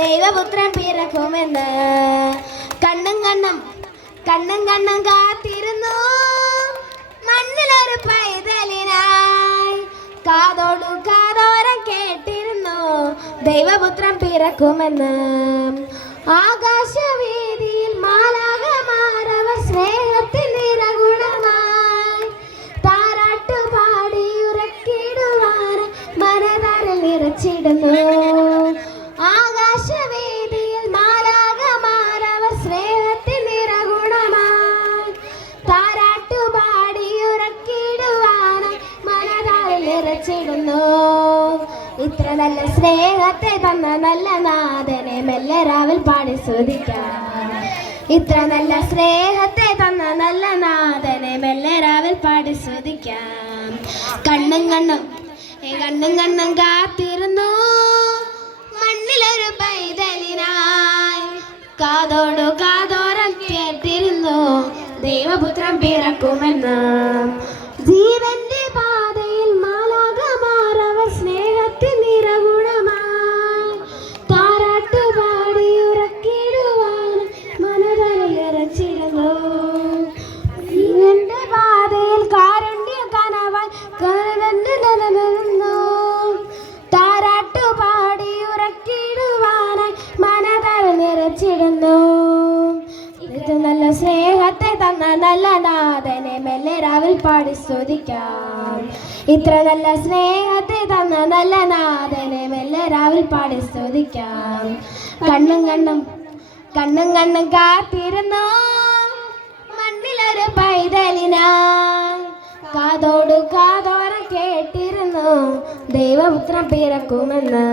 ദൈവപുത്രൻ പിറക്കുമെന്ന് കണ്ണും കണ്ണും കണ്ണും കണ്ണും കാത്തിരുന്നു. മണ്ണിലൊരു പൈതലിനായി കാതോടു കാതോരം കേട്ടിരുന്നു. ദൈവപുത്രൻ പിറക്കുമെന്ന് ആകാശവേദിയിൽ മാലാകമാരവ സ്നേഹത്തിൽ നിറഗുണമായി താരാട്ടു പാടി ഉറക്കിടുവാൻ മനതാരിൽ നിറച്ചിടുന്നു. ഇത്ര നല്ല സ്നേഹത്തെ തന്ന നല്ല നാഥനെ മെല്ലെ രാവിൽ പാടി സ്തുതിക്കാം. ഇത്ര നല്ല സ്നേഹത്തെ തന്ന നല്ല നാഥനെ മെല്ലെ രാവിൽ പാടി സ്തുതിക്കാം. കണ്ണും കണ്ണും കണ്ണും കണ്ണും കാത്തിരുന്നു. മണ്ണിലൊരു പൈതലിനായി കാതോടു കാതോരം കേട്ടിരുന്നു. ദൈവപുത്രം പിറക്കുമെന്ന് ജീവന്റെ നല്ല സ്നേഹത്തെ തന്ന നല്ല നാഥനെ മെല്ലെ രാവിൽ പാടി സ്തുതിക്കാം ഇത്ര നല്ല സ്നേഹത്തെ തന്ന നല്ല നാഥനെ മെല്ലെ രാവിൽ പാടി സ്തുതിക്കാം കണ്ണും കണ്ണും കണ്ണും കണ്ണും കാത്തിരുന്നു കാതോരം കേട്ടിരുന്നു ദൈവപുത്രൻ പിറക്കുമെന്ന്